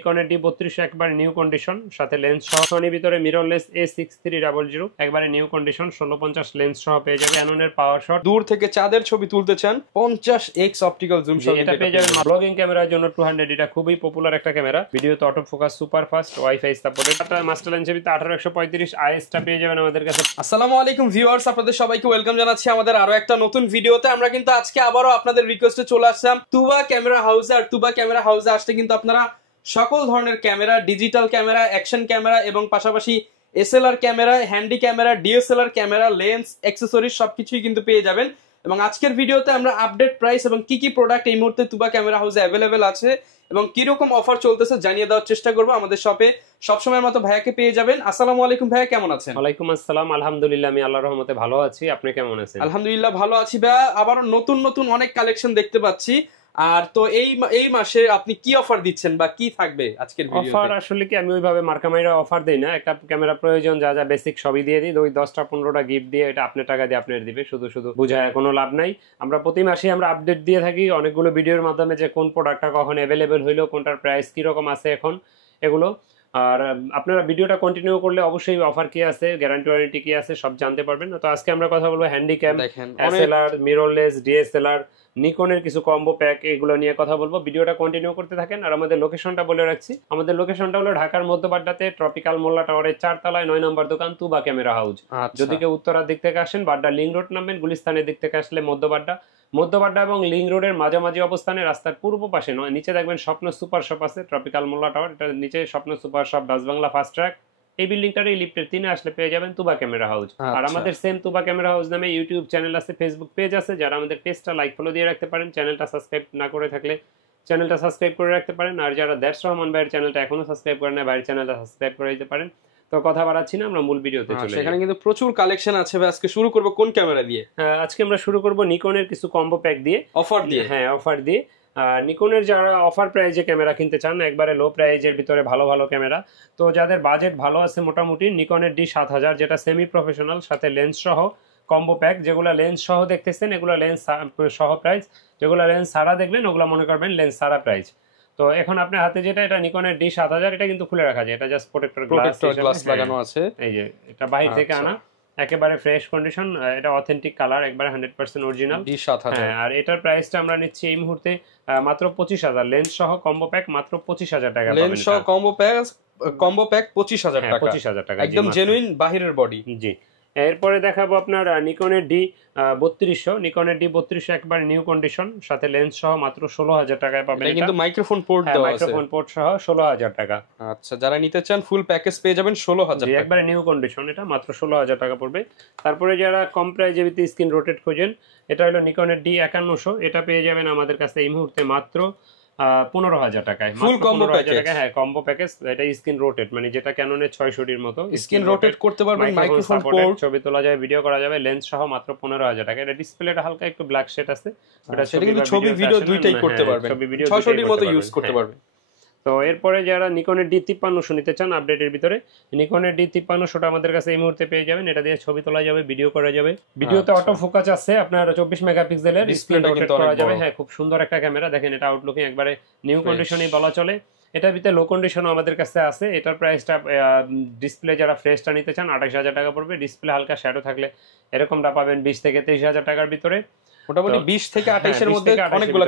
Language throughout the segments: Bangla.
নিকনের D3200 একবারে নিউ কন্ডিশন, সাথে লেন্স সহ। সনির ভিতরে মিররলেস A6300 একবারে নিউ কন্ডিশন 1650 লেন্স সহ পেয়ে যাবে। ক্যাননের পাওয়ার শট, দূর থেকে চাঁদের ছবি তুলতে চান 50x অপটিক্যাল জুম সহ এটা পেয়ে যাবেন। ব্লগিং ক্যামেরার জন্য 200, এটা খুবই পপুলার একটা ক্যামেরা। ভিডিওতে auto focus, super fast, wifi supported. Master lens এর 18135 IS টা পেয়ে যাবেন আমাদের কাছে। আসসালামু আলাইকুম ভিউয়ার্স, আপনাদের সবাইকে ওয়েলকাম জানাচ্ছি আমাদের আরো একটা নতুন ভিডিওতে। আমরা কিন্তু আজকে আবারো আপনাদের রিকোয়েস্টে চলে আসলাম তুবা ক্যামেরা হাউসে। আর তুবা ক্যামেরা হাউসে আসতে কিন্তু আপনারা সকল ধরনের camera, digital camera, action camera এবং পাশাপাশি SLR camera, handy camera, DSLR camera, lens, accessories সবকিছুই কিন্তু পেয়ে যাবেন। এবং আজকের ভিডিওতে আমরা আপডেট প্রাইস এবং কি কি প্রোডাক্ট এই মুহূর্তে তুবা ক্যামেরা হাউসে অ্যাভেলেবেল আছে এবং কিরকম অফার চলতেছে জানিয়ে দেওয়ার চেষ্টা করবো। আমাদের শপে সবসময়ের মতো ভাইয়াকে পেয়ে যাবেন। আসসালামু আলাইকুম ভাইয়া, কেমন আছেন? ওয়ালাইকুম আসসালাম, আলহামদুলিল্লাহ আমি আল্লাহর রহমতে ভালো আছি। আপনি কেমন আছেন? আলহামদুলিল্লাহ ভালো আছি ভাইয়া। আবারও নতুন নতুন অনেক কালেকশন দেখতে পাচ্ছি। আর তো এই মাসে আপনি কি অফার দিচ্ছেন বা কি থাকবে আজকের ভিডিওতে? অফার আসলে কি আমি ওইভাবে মার্কামাইরা অফার দেই না। একটা ক্যামেরা প্রয়োজন যা যা বেসিক সবই দিয়ে দিই। ওই 10টা 15টা গিফট দিয়ে এটা আপনার টাকা দিয়ে আপনার দিবে, শুধু শুধু বুঝায় কোনো লাভ নাই। আমরা প্রতি মাসে আমরা আপডেট দিয়ে থাকি অনেকগুলো ভিডিওর মাধ্যমে, যে কোন প্রোডাক্টটা কখন অ্যাভেলেবেল হইলো, কোনটার প্রাইস কিরকম আছে এখন, এগুলো। আর আপনারা ভিডিওটা কন্টিনিউ করলে অবশ্যই অফার কি আছে, গ্যারান্টি ওয়ারেন্টি কি আছে সব জানতে পারবেন। তো আজকে আমরা কথা বলবো হ্যান্ডিক্যাম, এসএলআর, মিররলেস, ডিএসএলআর, নিকনের কিছু কম্বো প্যাক, এগুলো নিয়ে কথা বলবো। ভিডিওটা কন্টিনিউ করতে থাকেন। আর আমাদের লোকেশনটা বলে রাখছি, আমাদের লোকেশনটা হলো ঢাকার মধ্যবাড্ডাতে ট্রপিক্যাল মোল্লা টাওয়ারের 4 তলায় 9 নম্বর দোকান তুবা ক্যামেরা হাউস। যদি কেউ উত্তরার দিক থেকে আসেন বাড্ডা লিংক রোড নামবেন, গুলিস্তানের দিক থেকে আসলে মধ্যবাড্ডা এবং লিংক রোডের মাঝামাঝি অবস্থানে রাস্তার পূর্ব পাশে নয় নিচে দেখবেন স্বপ্ন সুপার শপ আছে, ট্রপিক্যাল মোল্লা টাওয়ার, এটা নিচে স্বপ্ন super shop, Dutch Bangla fast track. এই বিল্ডিংটার এই লিফটের 3 আসলে পেয়ে যাবেন তুবা ক্যামেরা হাউস। আর আমাদের সেম তুবা ক্যামেরা হাউস নামে ইউটিউব চ্যানেল আছে, ফেসবুক পেজ আছে। যারা আমাদের পেজটা লাইক ফলো দিয়ে রাখতে পারেন, চ্যানেলটা সাবস্ক্রাইব না করে থাকলে চ্যানেলটা সাবস্ক্রাইব করে রাখতে পারেন। আর যারা দ্যাটস রহমান ভাইয়ের চ্যানেলটা এখনো সাবস্ক্রাইব করেন না, ভাইয়ের চ্যানেলটা সাবস্ক্রাইব করে দিতে পারেন। তো কথা বাড়াচ্ছি না, আমরা মূল ভিডিওতে চলে যাই। সেখানে কিন্তু প্রচুর কালেকশন আছে। আজকে শুরু করব কোন ক্যামেরা দিয়ে? আজকে আমরা শুরু করব নিকনের কিছু কম্বো প্যাক দিয়ে, অফার দিয়ে। হ্যাঁ, অফার দিয়ে। নিকনের যারা অফার প্রাইজে ক্যামেরা কিনতে চান, একবারে লো প্রাইজের ভিতরে ভালো ভালো ক্যামেরা, তো যাদের বাজেট ভালো আছে মোটামুটি, নিকনের D7000 যেটা সেমি প্রফেশনাল, সাথে লেন্স সহ কম্বো প্যাক। যেগুলো লেন্স সহ দেখতেছেন এগুলো লেন্স সহ প্রাইস, যেগুলো লেন্স ছাড়া দেখবেন ওগুলো মনে করবেন লেন্স ছাড়া প্রাইস। তো এখন আপনার হাতে যেটা, এটা নিকনের D7000, এটা কিন্তু খুলে রাখা যায়, এটা জাস্ট প্রোটেক্টর গ্লাস লাগানো আছে। এই যে এটা বাইরে থেকে আনা, একেবারে ফ্রেশ কন্ডিশন, এটা অথেন্টিক কালার, একবারে 100% অরিজিনাল D7000। আর এটার প্রাইসটা আমরা নিচ্ছি এই মুহূর্তে মাত্র 25000, লেন্স সহ কম্বো প্যাক মাত্র 25000 টাকা পাবেন। লেন্স সহ কম্বো প্যাক 25000 টাকা, 25000 টাকা, একদম জেনুইন বাহিরের বডি। জি। এরপরে দেখাবো আপনার নিকনের D3200, নিকনের D3200 একবার নিউ কন্ডিশন, সাথে লেন্স সহ মাত্র 16000 টাকায় পাবেন। এটা কিন্তু মাইক্রোফোন পোর্ট দেওয়া আছে, মাইক্রোফোন পোর্ট সহ 16000 টাকা। আচ্ছা, যারা নিতে চান ফুল প্যাকেজ পেয়ে যাবেন 16000 টাকা, একবারে নিউ কন্ডিশন, এটা মাত্র 16000 টাকা পড়বে। তারপরে যারা কম প্রাইজে স্ক্রিন রোটেট খোঁজেন, এটা হলো নিকনের D5100, এটা পেয়ে যাবেন আমাদের কাছে এই মুহূর্তে মাত্র 15000 টাকায়, ফুল কম্বো প্যাকেজ। হ্যাঁ, কম্বো প্যাকেজ। এটা স্ক্রিন রোটেট, মানে যেটা ক্যাননের 600 মতো স্ক্রিন রোটেট করতে পারবেন, মাইক্রোফোন পোর্ট, ছবি তোলা যায়, ভিডিও করা যাবে, লেন্স সহ মাত্র 15000 টাকা। এটা ডিসপ্লেটা হালকা একটু ব্ল্যাক শেড আছে, এটা সেটা কিন্তু ছবি ভিডিও দুইটাই করতে পারবেন, 600 এর মতো ইউজ করতে পারবেন। তো এরপরে যারা নিকনের D5300 নিতে চান আপডেটের ভিতরে, নিকনের D5300টা আমাদের কাছে এই মুহূর্তে পেয়ে যাবেন। এটা দিয়ে ছবি তোলা যাবে, ভিডিও করা যাবে। ভিডিওতে অটো ফোকাস আছে, আপনার 24 মেগাপিক্সেলের, স্ক্রিন রোটেট করা যাবে। হ্যাঁ, খুব সুন্দর একটা ক্যামেরা। দেখেন এটা আউটলুকিং একবারে নিউ কন্ডিশনই বলা চলে। এটার ভিতরে লো কন্ডিশনও আমাদের কাছে আছে। এটার প্রাইসটা ডিসপ্লে যারা ফ্রেশটা নিতে চান 28000 টাকা পড়বে। ডিসপ্লে হালকা শ্যাডো থাকলে এরকমটা পাবেন 20 থেকে 23000 টাকার ভিতরে। মোটামুটি 20 থেকে 28 এর মধ্যে অনেকগুলো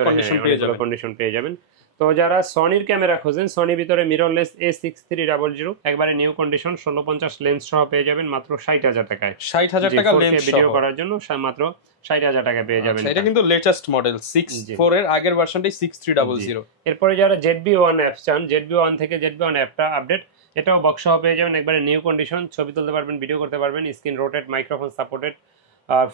কন্ডিশন পেয়ে যাবেন। তো যারা সনির ক্যামেরা খোঁজেন, সনির ভিতরে মিররলেস A6300 একবারে নিউ কন্ডিশন 1650 লেন্স সহ পেয়ে যাবেন মাত্র 60000 টাকায়। 60000 টাকা লেন্স সহ ভিডিও করার জন্য মাত্র 60000 টাকা পেয়ে যাবেন। এটা কিন্তু লেটেস্ট মডেল 64 এর আগের ভার্সনটাই 6300। এরপরে যারা ZB1 অ্যাপ চান, ZB1 থেকে ZB1 অ্যাপটা আপডেট, এটাও বক্স সহ পেয়ে যাবেন, একবারে নিউ কন্ডিশন, ছবি তুলতে পারবেন, ভিডিও করতে পারবেন, screen rotate, microphone supported,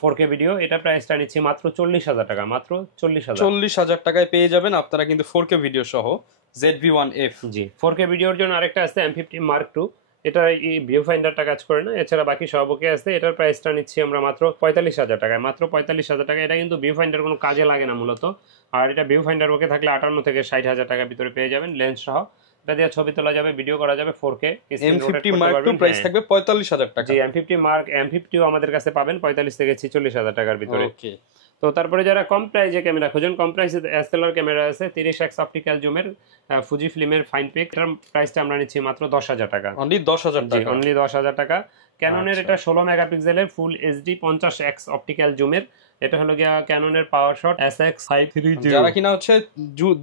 4K video. এটা প্রাইসটা নিচ্ছি মাত্র 40000 টাকা, মাত্র 40000 টাকায় পেয়ে যাবেন আপনারা কিন্তু 4K ভিডিও সহ ZB1F। জি, 4K ভিডিওর জন্য আরেকটা আছে M50 Mark II, এটা এই ভিউ ফাইন্ডারটা কাজ করে না, এছাড়া বাকি সব ওকে আছে। এটার প্রাইসটা নিচ্ছি আমরা মাত্র 45000 টাকায়, মাত্র 45000 টাকা। এটা কিন্তু ভিউ ফাইন্ডার কোনো কাজে লাগে না মূলত, আর এটা ভিউ ফাইন্ডার ওকে থাকলে 58 থেকে 60000 টাকার ভিতরে পেয়ে যাবেন লেন্স সহ। এটা দিয়ে ছবি তোলা যাবে, ভিডিও করা যাবে, 4K। M50 Mark II price থাকবে 45000 টাকা। জি, M50 আমাদের কাছে পাবেন 45 থেকে 46000 টাকার ভিতরে। ওকে। তো তারপরে যারা কম প্রাইজে ক্যামেরা খোঁজেন, কম প্রাইসে এসএলআর ক্যামেরা আছে 30x অপটিক্যাল জুমের ফুজি ফিল্মের ফাইন পিক, এটার প্রাইসটা আমরা নিচ্ছি মাত্র 10,000 টাকা। অনলি 10,000 টাকা, অনলি 10,000 টাকা। ক্যাননের এটা 16 মেগাপিক্সেলের ফুল এইচডি 50x অপটিক্যাল জুমের, এটা হলো গিয়া ক্যাননের পাওয়ার শট SX530। যারা কিনা হচ্ছে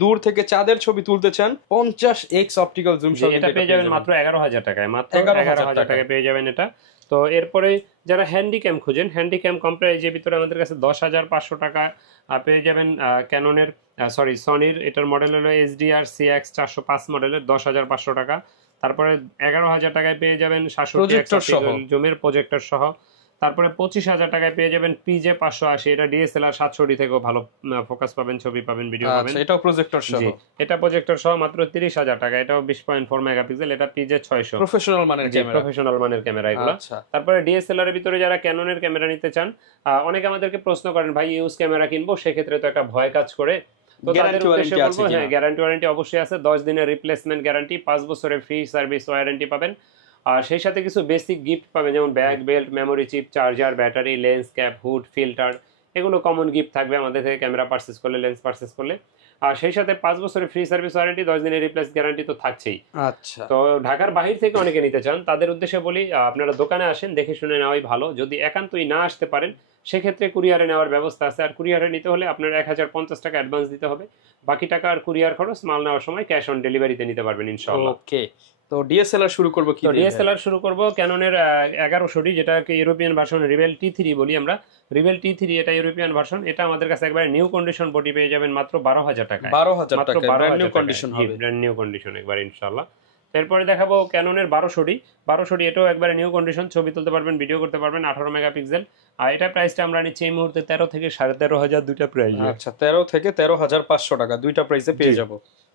দূর থেকে চাঁদের ছবি তুলতে চান 50x অপটিক্যাল জুম সহ এটা পেয়ে যাবেন মাত্র 11,000 টাকায়, মাত্র 11,000 টাকায় পেয়ে যাবেন এটা। তো এরপরে যারা হ্যান্ডিক্যাম খুঁজেন, হ্যান্ডিক্যাম কম প্রাইজের ভিতরে আমাদের কাছে 10,500 টাকা পেয়ে যাবেন ক্যাননের সনির, এটার মডেল হলো HDR CX 405 মডেলের 10,500 টাকা। তারপরে 11,000 টাকায় পেয়ে যাবেন 67 জুমের প্রজেক্টর সহ। তারপরে 25,000 টাকায় পেয়ে যাবেন PJ 580, এটা DSLR 700 থেকেও ভালো ফোকাস পাবেন, ছবি পাবেন, ভিডিও পাবেন। এটাও প্রজেক্টর সহ, এটা প্রজেক্টর সহ মাত্র 30,000 টাকা। এটাও 20.4 মেগাপিক্সেল, এটা PJ 600, প্রফেশনাল মানের ক্যামেরা, প্রফেশনাল মানের ক্যামেরা এগুলো। তারপরে DSLR এর ভিতরে যারা ক্যাননের ক্যামেরা নিতে চান, অনেকে আমাদেরকে প্রশ্ন করেন ভাই ইউজ ক্যামেরা কিনবো, সেক্ষেত্রে তো একটা ভয় কাজ করে। তো তাদের উদ্দেশ্যে বলবো হ্যাঁ, গ্যারান্টি ওয়ারেন্টি অবশ্যই আছে, 10 দিনের রিপ্লেসমেন্ট গ্যারান্টি, 5 বছরের ফ্রি সার্ভিস ওয়ারেন্টি পাবেন। আর সেই সাথে কিছু বেসিক গিফট পাবেন, যেমন bag, belt, memory chip, charger, battery, lens, cap, hood, filter, এগুলো কমন গিফট থাকবে আমাদের থেকে ক্যামেরা পারচেস করলে, লেন্স পারচেস করলে। আর সেই সাথে 5 বছরের ফ্রি সার্ভিস ওয়ারেন্টি, 10 দিনের রিপ্লেস গ্যারান্টি তো থাকছেই। আচ্ছা, তো ঢাকার বাহির থেকে অনেকে নিতে চান, তাদের উদ্দেশ্যে বলি আপনারা দোকানে আসেন, দেখে শুনে নেওয়াই ভালো। যদি একান্তই না আসতে পারেন, সেক্ষেত্রে কুরিয়ারে নেওয়ার ব্যবস্থা আছে। আর কুরিয়ারে নিতে হলে আপনার 1050 টাকা অ্যাডভান্স দিতে হবে, বাকি টাকা আর কুরিয়ার খরচ, মাল নেওয়ার সময় ক্যাশ অন ডেলিভারিতে নিতে পারবেন ইনশাআল্লাহ। ওকে, তো ডিএসএলআর শুরু করব কি? ডিএসএলআর শুরু করব ক্যাননের 1100D, যেটাকে ইউরোপিয়ান ভার্সন রিবেল T3 বলি আমরা। রিবেল T3 এটা ইউরোপিয়ান ভার্সন, এটা আমাদের কাছে একবারে নিউ কন্ডিশন বডি পেয়ে যাবেন মাত্র 12,000 টাকায়। 12,000 টাকা ব্র্যান্ড নিউ কন্ডিশন হবে, ব্র্যান্ড নিউ কন্ডিশন একবার ইনশাআল্লাহ। এরপরে দেখাবো ক্যাননের 1200D, এটাও একবারে নিউ কন্ডিশন, ছবি তুলতে পারবেন, ভিডিও করতে পারবেন, 18 মেগাপিক্সেল। আর এটা প্রাইসটা আমরা নিচ্ছি এই মুহূর্তে 13 থেকে 13,500 দুইটা প্রাইস। আচ্ছা, 13 থেকে 13,500 টাকা দুইটা প্রাইসে পেয়ে যাব।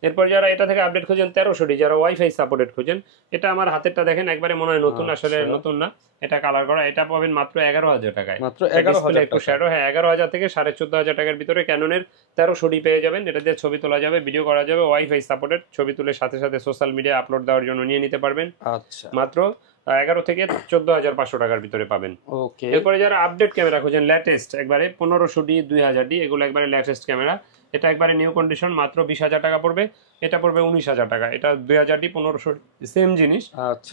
এরপর যারা এটা থেকে আপডেট খুঁজেন 1300D, যারা ওয়াইফাই সাপোর্টেড খুঁজেন, এটা আমার হাতেরটা দেখেন একবারে মনে হয় নতুন, আসলে নতুন না, এটা কালার করা, এটা পাবেন মাত্র 11,000 টাকায়। মাত্র 11,000 একটু শ্যাডো, হ্যাঁ 11,000 থেকে 14,500 টাকার ভিতরে ক্যাননের 1300D পেয়ে যাবেন। এটা দিয়ে ছবি তোলা যাবে, ভিডিও করা যাবে, ওয়াইফাই সাপোর্টেড, ছবি তুলে সাথে সাথে সোশ্যাল মিডিয়া আপলোড দেওয়ার জন্য নিয়ে নিতে পারবেন। আচ্ছা, মাত্র 11 থেকে 14,500 টাকার ভিতরে পাবেন। ওকে, এরপরে যারা আপডেট ক্যামেরা খুঁজেন, লেটেস্ট একবারে 1500D, 2000D, এগুলো একবারে লেটেস্ট ক্যামেরা, এটা একবারে নিউ কন্ডিশন, মাত্র 20,000 টাকা পড়বে। এটা পড়বে 19,000 টাকা। এটা 2000D, 1500D সেম জিনিস,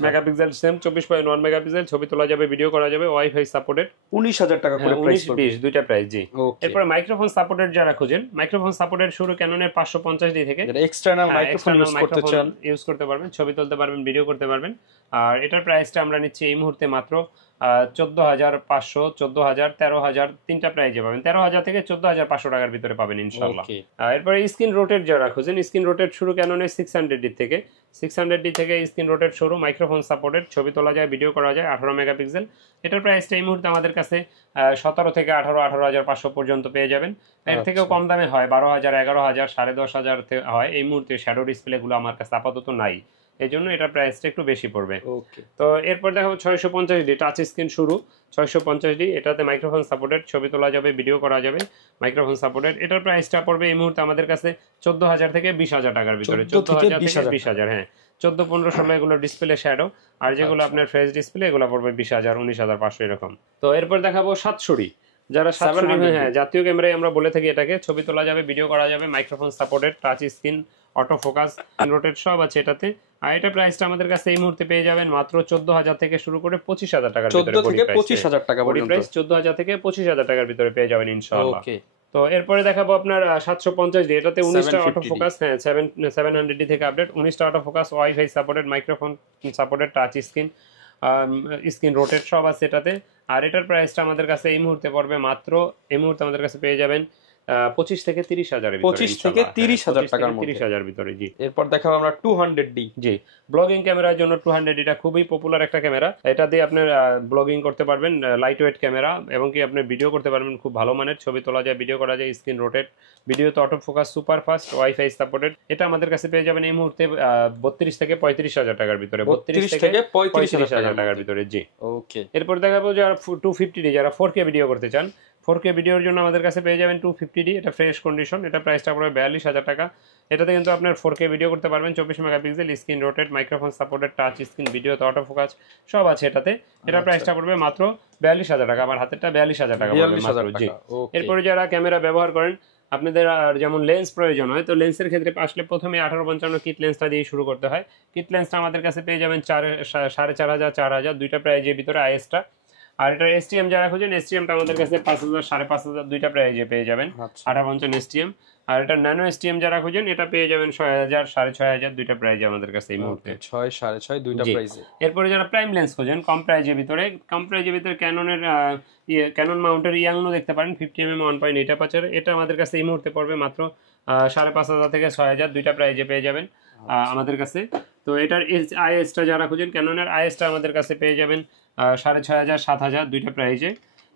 মেগাপিক্সেল সেম, 24.1 মেগাপিক্সেল, ছবি তোলা যাবে, ভিডিও করা যাবে, ওয়াইফাই সাপোর্টেড, 19,000 টাকা করে প্রাইস পড়বে। 19-20 দুইটা প্রাইস জি। এরপর মাইক্রোফোন সাপোর্টেড যারা খুঁজেন, মাইক্রোফোন সাপোর্টেড শুরু ক্যাননের 550D থেকে, যারা এক্সটার্নাল মাইক্রোফোন ইউজ করতে চান, ইউজ করতে পারবেন, ছবি তুলতে পারবেন, ভিডিও করতে পারবেন। আর এটার প্রাইসটা আমরা নিচ্ছি এই মুহূর্তে মাত্র 14,500, 14,000, 13,000 তিনটা প্রাইজে পাবেন। 13,000 থেকে 14,500 টাকার ভিতরে পাবেন ইনশাআল্লাহ। এরপরে স্ক্রিন রোটেট যারা খুঁজেন, স্ক্রিন রোটেট শুরু ক্যাননের 600D থেকে, 600D থেকে স্ক্রিন রোটেট শুরু, মাইক্রোফোন সাপোর্টেড, ছবি তোলা যায়, ভিডিও করা যায়, 18 মেগাপিক্সেল। এটার প্রাইসটা এই মুহূর্তে আমাদের কাছে 17 থেকে 18,500 পর্যন্ত পেয়ে যাবেন। এর থেকেও কম দামে হয় 12,000, 11,000, 10,500 হয়। এই মুহূর্তে শ্যাডো ডিসপ্লে গুলো আমার কাছে আপাতত নাই, এই জন্য এটা প্রাইসটা একটু বেশি পড়বে। তো এরপর দেখাবো 650D, টাচ স্ক্রিন শুরু 650D, এটাতে মাইক্রোফোন সাপোর্টেড, ছবি তোলা যাবে, ভিডিও করা যাবে, মাইক্রোফোন সাপোর্টেড। এটার প্রাইসটা পড়বে এই মুহূর্তে আমাদের কাছে 14,000 থেকে 20,000 টাকার ভিতরে। 14,000 থেকে 20,000, হ্যাঁ 14, 15, 16 এগুলো ডিসপ্লে শ্যাডো, আর যেগুলো আপনার ফেস ডিসপ্লে এগুলো পড়বে 20,000, 19,500 এরকম। তো এরপর দেখাবো 700D, যারা 700D, হ্যাঁ জাতীয় ক্যামেরায় আমরা বলে থাকি এটাকে, ছবি তোলা যাবে, ভিডিও করা যাবে, microphone supported, touch screen, auto focus, rotate সব আছে এটাতে। আর এটা প্রাইসটা আমাদের কাছে এই মুহূর্তে পেয়ে যাবেন মাত্র 14,000 থেকে শুরু করে 25,000 টাকার ভিতরে। 14 থেকে 25,000 টাকা পর্যন্ত প্রাইস, 14,000 থেকে 25,000 টাকার ভিতরে পেয়ে যাবেন ইনশাআল্লাহ। তো এরপরে দেখাবো আপনার 750D, এটাতে 19টা অটো ফোকাস, হ্যাঁ 700D থেকে আপডেট, 19টা auto focus, WiFi supported, microphone supported, touch screen, screen rotate সব আছে এটাতে। আর এটার প্রাইসটা আমাদের কাছে এই মুহূর্তে পড়বে মাত্র, এই মুহূর্তে আমাদের কাছে পেয়ে যাবেন 25 থেকে 30,000 এর ভিতরে, 25 থেকে 30,000 টাকার মধ্যে, 30,000 ভিতরে জি। এরপর দেখাবো আমরা 200D, জি ব্লগিং ক্যামেরার জন্য 200D টা খুবই পপুলার একটা ক্যামেরা। এটা দিয়ে আপনি ব্লগিং করতে পারবেন, লাইট ওয়েট ক্যামেরা, এবং কি আপনি ভিডিও করতে পারবেন খুব ভালো মানের, ছবি তোলা যায়, ভিডিও করা যায়, স্ক্রিন রোটেট, ভিডিওতে auto focus, super fast, wifi supported. এটা আমাদের কাছে পেয়ে যাবেন এই মুহূর্তে 32 থেকে 35,000 টাকার ভিতরে, 32 থেকে 35,000 টাকার ভিতরে জি। ওকে, এরপর দেখাবো যারা 250D, যারা 4K ভিডিও করতে চান, 4K ভিডিওর জন্য আমাদের কাছে পেয়ে যাবেন 250D, এটা ফ্রেশ কন্ডিশন, এটা প্রাইসটা পড়বে 42,000 টাকা। এটাতে কিন্তু আপনার 4K ভিডিও করতে পারবেন, 24 megapixel, screen rotate, microphone supported, touch screen, video auto focus সব আছে এটাতে। এটা প্রাইসটা পড়বে মাত্র 42,000 টাকা, আমার হাতেরটা 42,000 টাকা পড়বে মাত্র। জি, এরপরে যারা ক্যামেরা ব্যবহার করেন, আপনাদের যেমন লেন্স প্রয়োজন হয়, তো লেন্সের ক্ষেত্রে আসলে প্রথমে 1855 কিট লেন্সটা দিয়ে শুরু করতে হয়। কিট লেন্সটা আমাদের কাছে পেয়ে যাবেন 4,500, 4,000, দুইটা প্রাইজের ভিতরে আইএসটা। আর এটা এসটিএম যারা খুঁজেন, এসটিএমটা আমাদের কাছে 5,000, 5,500, দুইটা প্রাইজে পেয়ে যাবেন 58 এসটিএম। আর এটা ন্যানো এসটিএম যারা খুঁজেন, এটা পেয়ে যাবেন 6,000, 6,500, দুইটা প্রাইজে আমাদের কাছে এই মুহূর্তে 6, 6.5 দুইটা প্রাইজে। এরপরে যারা প্রাইম লেন্স খুঁজেন কম প্রাইজের ভিতরে ক্যাননের ক্যানন মাউন্টের ইয়াংনো দেখতে পারেন 50mm 1.8 অ্যাপারচার, এটা আমাদের কাছে এই মুহূর্তে পড়বে মাত্র 5,500 থেকে 6,000, দুইটা প্রাইজে পেয়ে যাবেন আমাদের কাছে। তো এটার আইএসটা যারা খুঁজেন, ক্যাননের আইএসটা আমাদের কাছে পেয়ে যাবেন 6,500, 7,000, দুইটা প্রাইজে।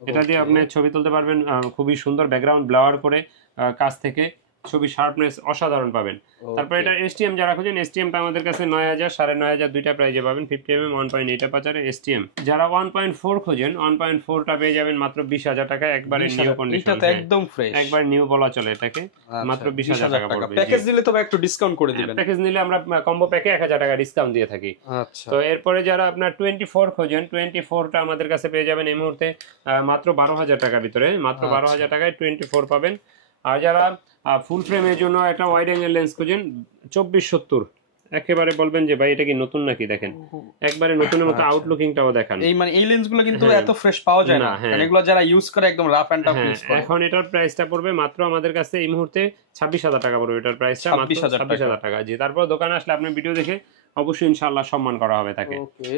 এটা দিয়ে আপনি ছবি তুলতে পারবেন খুবই সুন্দর, ব্যাকগ্রাউন্ড ব্লাওয়ার করে কাছ থেকে ছবি শার্পনেস অসাধারণ পাবেন। তারপর এটা এসটিএম যারা খুঁজেন, এসটিএমটা আমাদের কাছে 9,000, 9,500, দুইটা প্রাইজে পাবেন 50mm 1.8 অ্যাপারচারে এসটিএম। যারা 1.4 খুঁজেন, 1.4টা পেয়ে যাবেন মাত্র 20,000 টাকা, একবারে নিউ কন্ডিশন, এটা একদম ফ্রেশ, একবার নিউ বলা চলে এটাকে, মাত্র 20,000 টাকা পড়বে। প্যাকেজ দিলে তবে একটু ডিসকাউন্ট করে দিবেন। প্যাকেজ নিলে আমরা কম্বো প্যাকে 1,000 টাকা ডিসকাউন্ট দিয়ে থাকি। আচ্ছা, তো এরপরে যারা আপনার 24 খোঁজেন, 24টা আমাদের কাছে পেয়ে যাবেন এই মুহূর্তে মাত্র 12,000 টাকার ভিতরে, মাত্র 12,000 টাকায় 24 পাবেন। আর যারা ফুল ফ্রেমের জন্য একটা ওয়াইড অ্যাঙ্গেল লেন্স খুঁজেন 24-70, একেবারে বলবেন যে ভাই এটা কি নতুন নাকি, দেখেন একবারে নতুনের মতো আউটলুকিংটাও দেখান। এই মানে এই লেন্সগুলো কিন্তু এত ফ্রেশ পাওয়া যায় না, এগুলো যারা ইউজ করে একদম রাফ এন্ড টাফ ইউজ করে। এখন এটার প্রাইসটা পড়বে মাত্র আমাদের কাছে এই মুহূর্তে 26,000 টাকা পড়বে, এটার প্রাইসটা মাত্র 26,000 টাকা। জি, তারপর দোকানে আসলে আপনি ভিডিও দেখে অবশ্যই ইনশাআল্লাহ সম্মান করা হবে তাকে। ওকে,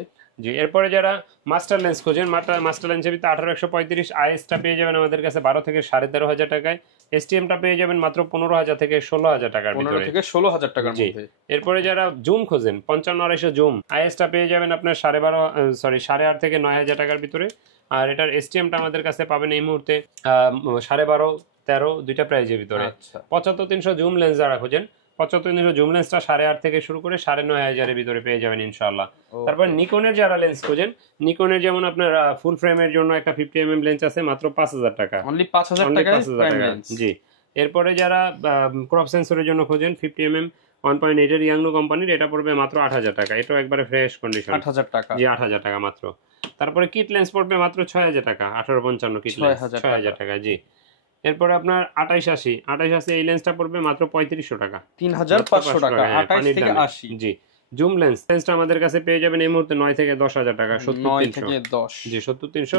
জি, এরপরে যারা মাস্টার লেন্স খোঁজেন, মাস্টার লেন্সের ভিতরে 18-135 আইএসটা পেয়ে যাবেন আমাদের কাছে 12 থেকে 13,500 টাকায়, এসটিএমটা পেয়ে যাবেন মাত্র 15,000 থেকে 16,000 টাকার ভিতরে, 15 থেকে 16,000 টাকার মধ্যে। এরপরে যারা জুম খোঁজেন 55-250 জুম আইএসটা পেয়ে যাবেন আপনার 8.5 থেকে 9,000 টাকার ভিতরে। আর এটার এসটিএমটা আমাদের কাছে পাবেন এই মুহূর্তে 12.5, 13, দুইটা প্রাইজের ভিতরে। 75-300 জুম লেন্স যারা খোঁজেন, 75-300 জুম লেন্সটা 8.5 থেকে শুরু করে 9,500 এর ভিতরে পেয়ে যাবেন ইনশাআল্লাহ। তারপর নিকনের যারা লেন্স খোঁজেন, নিকনের যেমন আপনার ফুল ফ্রেমের জন্য একটা 50mm লেন্স আছে মাত্র 5,000 টাকা, অনলি 5,000 টাকা। জি, এরপরে যারা ক্রপ সেন্সরের জন্য খোঁজেন 50mm 1.8 এর ইয়াংনো কোম্পানির, এটা পড়বে মাত্র 8,000 টাকা, এটাও একবারে ফ্রেশ কন্ডিশন, 8,000 টাকা। জি, 8,000 টাকা মাত্র। তারপরে কিট লেন্স পড়বে মাত্র 6,000 টাকা, 1855 কিট লেন্স 6,000 টাকা। জি, এরপরে আপনার 28-80 এই লেন্সটা পড়বে মাত্র 3,500 টাকা, 3,500 টাকা, 28 থেকে 80। জি, জুম লেন্সটা আমাদের কাছে পেয়ে যাবেন এই মুহূর্তে 9 থেকে 10,000 টাকা, 9 থেকে 10, জি 70-300,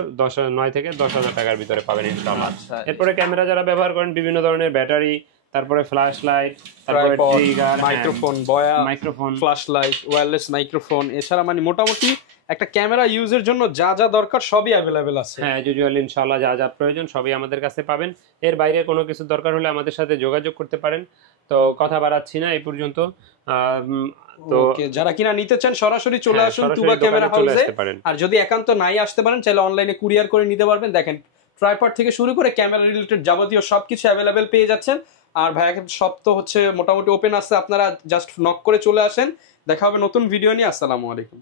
9 থেকে 10,000 টাকার ভিতরে পাবেন ইনশাআল্লাহ। এরপরে ক্যামেরা যারা ব্যবহার করেন, বিভিন্ন ধরনের ব্যাটারি, তারপরে ফ্ল্যাশ লাইট, তারপরে ট্রিগার, মাইক্রোফোন, বয়া, microphone, flash light, wireless microphone, এছাড়া মানে মোটামুটি একটা ক্যামেরা ইউজের জন্য যা যা দরকার সবই অ্যাভেলেবেল আছে। হ্যাঁ, ইউজুয়ালি ইনশাআল্লাহ যা যা প্রয়োজন সবই আমাদের কাছে পাবেন। এর বাইরে কোনো কিছু দরকার হলে আমাদের সাথে যোগাযোগ করতে পারেন। তো কথা বাড়াচ্ছি না এই পর্যন্ত। তো যারা কিনা নিতে চান সরাসরি চলে আসুন তুবা ক্যামেরা হাউসে। আর যদি একান্ত নাই আসতে পারেন, চাইলে অনলাইনে কুরিয়ার করে নিতে পারবেন। দেখেন, ট্রাইপড থেকে শুরু করে ক্যামেরা রিলেটেড যাবতীয় সবকিছু অ্যাভেলেবেল পেয়ে যাচ্ছেন। আর ভাইয়া সব তো হচ্ছে মোটামুটি ওপেন আছে, আপনারা জাস্ট নক করে চলে আসেন। দেখা হবে নতুন ভিডিও নিয়ে। আসসালামু আলাইকুম।